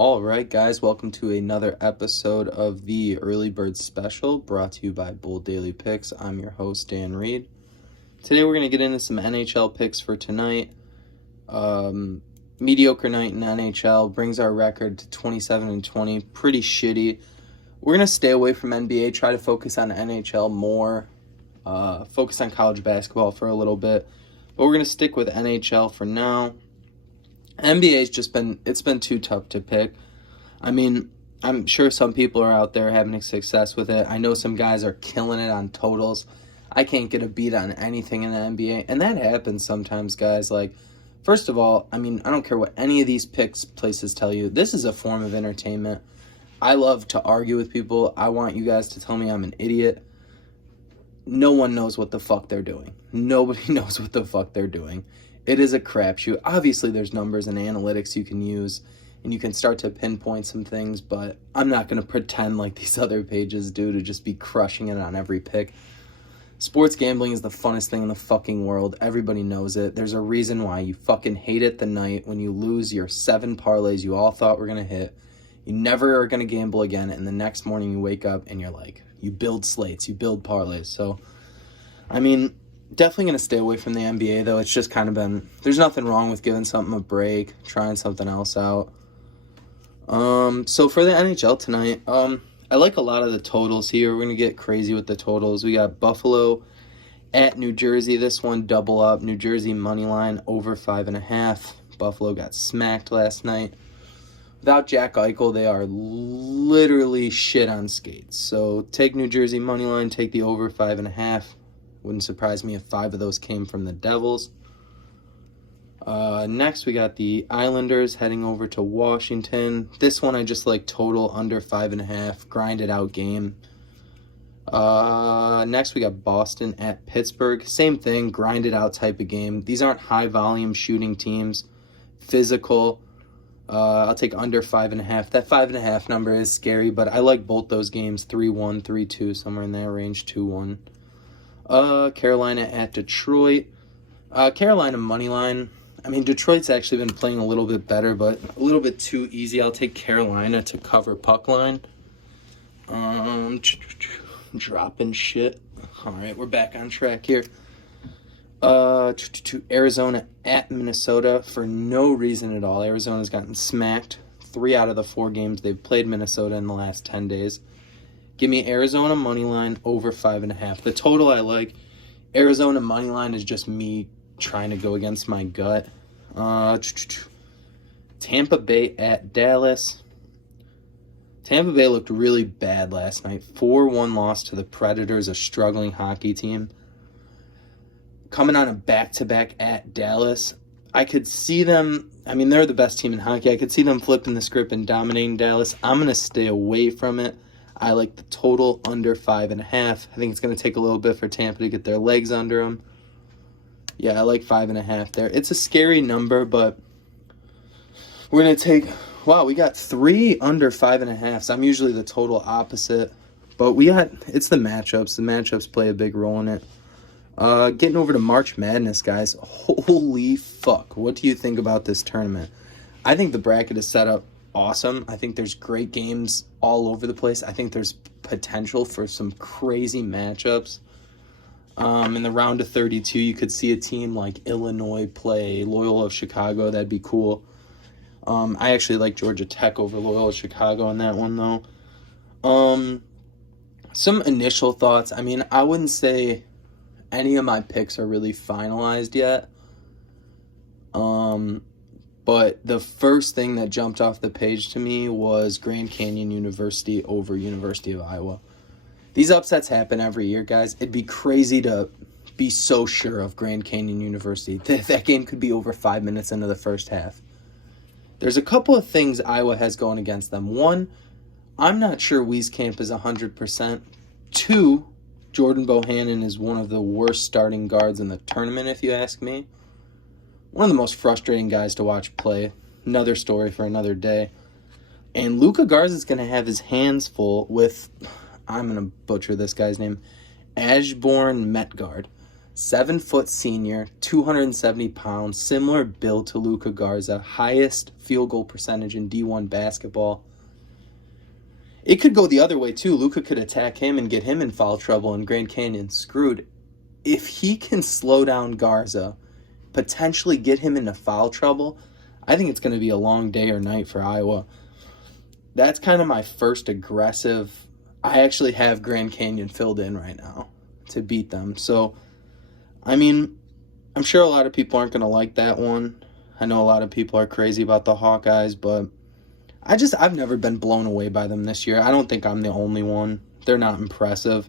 All right, guys, welcome to another episode of the Early Bird Special brought to you by Bull Daily Picks. I'm your host, Dan Reed. Today we're going to get into some NHL picks for tonight. Mediocre night in NHL brings our record to 27-20, pretty shitty. We're going to stay away from NBA, try to focus on NHL more, focus on college basketball for a little bit, but we're going to stick with NHL for now. NBA's it's been too tough to pick. I mean, I'm sure some people are out there having success with it. I know some guys are killing it on totals. I can't get a beat on anything in the NBA, and that happens sometimes, guys. Like, first of all, I mean, I don't care what any of these picks places tell you. This is a form of entertainment. I love to argue with people. I want you guys to tell me I'm an idiot. No one knows what the fuck they're doing. Nobody knows what the fuck they're doing. It is a crapshoot. Obviously, there's numbers and analytics you can use, and you can start to pinpoint some things, but I'm not going to pretend like these other pages do to just be crushing it on every pick. Sports gambling is the funnest thing in the fucking world. Everybody knows it. There's a reason why you fucking hate it the night when you lose your 7 parlays you all thought were going to hit. You never are going to gamble again, and the next morning you wake up and you're like, you build slates, you build parlays. So, I mean, definitely going to stay away from the NBA, though. It's just kind of been, there's nothing wrong with giving something a break, trying something else out. So for the NHL tonight, I like a lot of the totals here. We're going to get crazy with the totals. We got Buffalo at New Jersey. This one double up. New Jersey money line over 5.5. Buffalo got smacked last night. Without Jack Eichel, they are literally shit on skates. So take New Jersey money line, take the over 5.5. Wouldn't surprise me if 5 of those came from the Devils. Next, we got the Islanders heading over to Washington. This one I just like total under 5.5. Grinded out game. Next, we got Boston at Pittsburgh. Same thing, grinded out type of game. These aren't high volume shooting teams. Physical. I'll take under 5.5. That 5.5 number is scary, but I like both those games. 3-1, 3-2, somewhere in that range. 2-1. Carolina at Detroit. Carolina money line. I mean, Detroit's actually been playing a little bit better, but a little bit too easy. I'll take Carolina to cover puck line. Dropping shit. All right, we're back on track here. Arizona at Minnesota for no reason at all. Arizona's gotten smacked 3 out of the 4 games they've played Minnesota in the last 10 days. Give me Arizona money line over 5.5. The total I like. Arizona money line is just me trying to go against my gut. Tampa Bay at Dallas. Tampa Bay looked really bad last night. 4-1 loss to the Predators, a struggling hockey team. Coming on a back-to-back at Dallas. I could see them, I mean, they're the best team in hockey. I could see them flipping the script and dominating Dallas. I'm going to stay away from it. I like the total under 5.5. I think it's going to take a little bit for Tampa to get their legs under them. Yeah, I like 5.5 there. It's a scary number, but we're going to take... Wow, we got 3 under 5.5. So I'm usually the total opposite. But it's the matchups. The matchups play a big role in it. Getting over to March Madness, guys. Holy fuck. What do you think about this tournament? I think the bracket is set up awesome. I think there's great games all over the place. I think there's potential for some crazy matchups. In the round of 32, you could see a team like Illinois play Loyola of Chicago. That'd be cool. I actually like Georgia Tech over Loyola Chicago on that one, though. Some initial thoughts. I mean, I wouldn't say any of my picks are really finalized yet. But the first thing that jumped off the page to me was Grand Canyon University over University of Iowa. These upsets happen every year, guys. It'd be crazy to be so sure of Grand Canyon University. That game could be over 5 minutes into the first half. There's a couple of things Iowa has going against them. 1, I'm not sure Wieskamp is 100%. 2, Jordan Bohannon is one of the worst starting guards in the tournament, if you ask me. One of the most frustrating guys to watch play. Another story for another day. And Luka Garza's going to have his hands full with, I'm going to butcher this guy's name, Ashbourne Metgard. 7-foot senior, 270 pounds, similar build to Luka Garza, highest field goal percentage in D1 basketball. It could go the other way too. Luka could attack him and get him in foul trouble, and Grand Canyon screwed. If he can slow down Garza, potentially get him into foul trouble, I think it's going to be a long day or night for Iowa. That's kind of my first aggressive. I actually have Grand Canyon filled in right now to beat them. So, I mean, I'm sure a lot of people aren't going to like that one. I know a lot of people are crazy about the Hawkeyes, but I've never been blown away by them this year. I don't think I'm the only one. They're not impressive.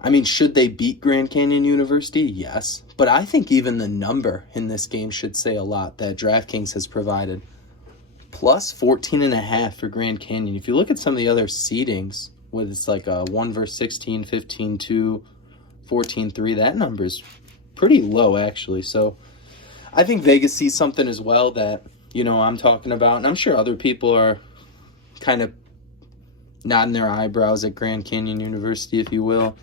I mean, should they beat Grand Canyon University? Yes. But I think even the number in this game should say a lot that DraftKings has provided. Plus 14.5 for Grand Canyon. If you look at some of the other seedings, with it's like a 1 versus 16, 15-2, 14-3, that number's pretty low actually. So I think Vegas sees something as well that, I'm talking about. And I'm sure other people are kind of nodding their eyebrows at Grand Canyon University, if you will.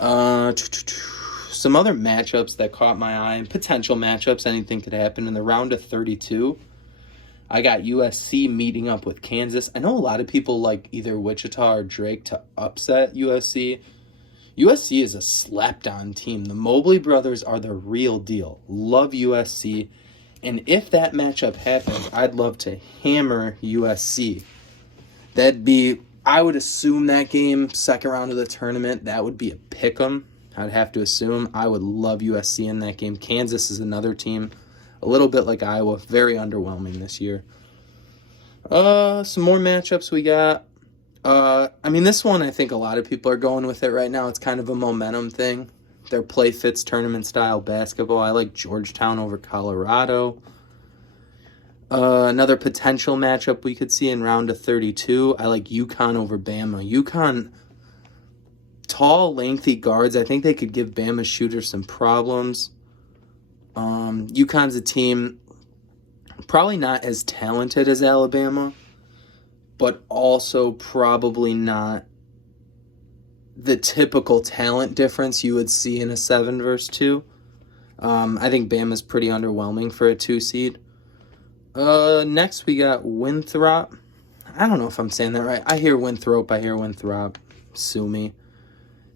Some other matchups that caught my eye, and potential matchups, anything could happen in the round of 32. I got USC meeting up with Kansas. I know a lot of people like either Wichita or Drake to upset USC. USC is a slept-on team. The Mobley brothers are the real deal. Love USC. And if that matchup happens, I'd love to hammer USC. I would assume that game, second round of the tournament, that would be a pick'em. I'd have to assume. I would love USC in that game. Kansas is another team, a little bit like Iowa, very underwhelming this year. Some more matchups we got. This one, I think a lot of people are going with it right now. It's kind of a momentum thing. Their play fits tournament-style basketball. I like Georgetown over Colorado. Another potential matchup we could see in round of 32, I like UConn over Bama. UConn, tall, lengthy guards. I think they could give Bama shooters some problems. UConn's a team probably not as talented as Alabama, but also probably not the typical talent difference you would see in a 7 versus 2. I think Bama's pretty underwhelming for a 2 seed. Next we got Winthrop. I don't know if I'm saying that right. I hear Winthrop. Sue me.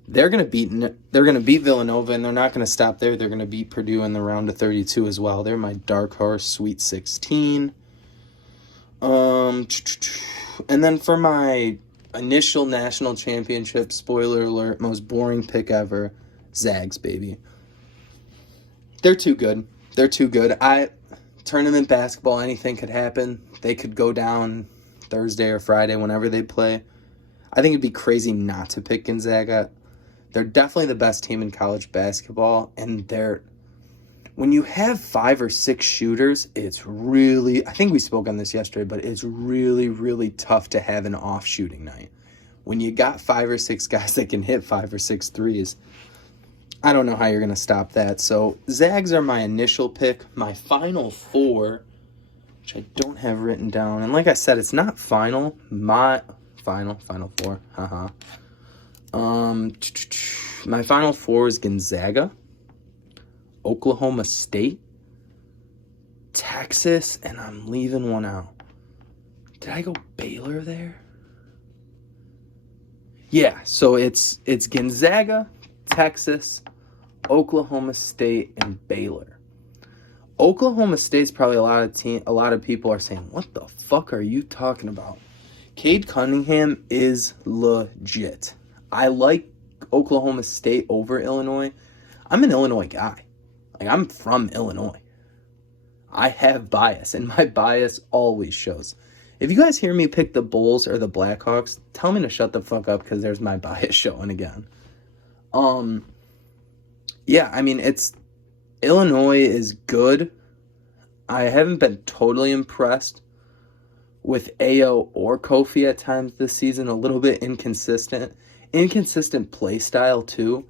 They're gonna beat Villanova, and they're not gonna stop there. They're gonna beat Purdue in the round of 32 as well. They're my dark horse, Sweet 16. And then for my initial national championship, spoiler alert, most boring pick ever, Zags, baby. They're too good. Tournament basketball, anything could happen. They could go down Thursday or Friday, whenever they play. I think it'd be crazy not to pick Gonzaga. They're definitely the best team in college basketball, and when you have 5 or 6 shooters, it's really, I think we spoke on this yesterday, but it's really, really tough to have an off shooting night. When you got 5 or 6 guys that can hit 5 or 6 threes, I don't know how you're going to stop that. So Zags are my initial pick. My final 4, which I don't have written down, and like I said, it's not final. My final 4. My final 4 is Gonzaga, Oklahoma State, Texas, and I'm leaving one out. Did I go Baylor there? Yeah, so it's Gonzaga, Texas, Oklahoma State, and Baylor. Oklahoma State's probably a lot of people are saying, what the fuck are you talking about? Cade Cunningham is legit. I like Oklahoma State over Illinois. I'm an Illinois guy. I'm from Illinois. I have bias, and my bias always shows. If you guys hear me pick the Bulls or the Blackhawks, tell me to shut the fuck up, because there's my bias showing again. It's Illinois is good. I haven't been totally impressed with Ayo or Kofi at times this season. A little bit inconsistent play style too.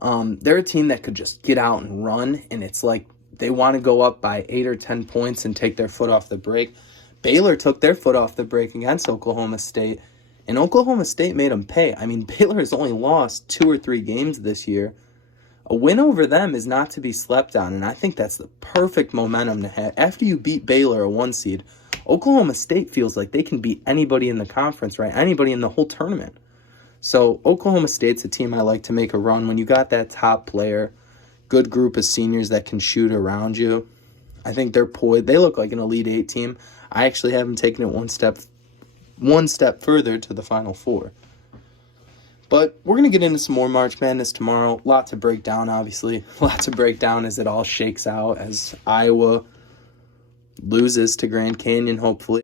They're a team that could just get out and run, and it's like they want to go up by 8 or 10 points and take their foot off the brake. Baylor took their foot off the brake against Oklahoma State, and Oklahoma State made them pay. Baylor has only lost 2 or 3 games this year. A win over them is not to be slept on, and I think that's the perfect momentum to have. After you beat Baylor, a 1 seed, Oklahoma State feels like they can beat anybody in the conference, right? Anybody in the whole tournament. So Oklahoma State's a team I like to make a run. When you got that top player, good group of seniors that can shoot around you, I think they're poised. They look like an Elite Eight team. I actually have them taking it one step further to the Final Four. But we're going to get into some more March Madness tomorrow. A lot to break down, obviously. A lot to break down as it all shakes out, as Iowa loses to Grand Canyon, hopefully.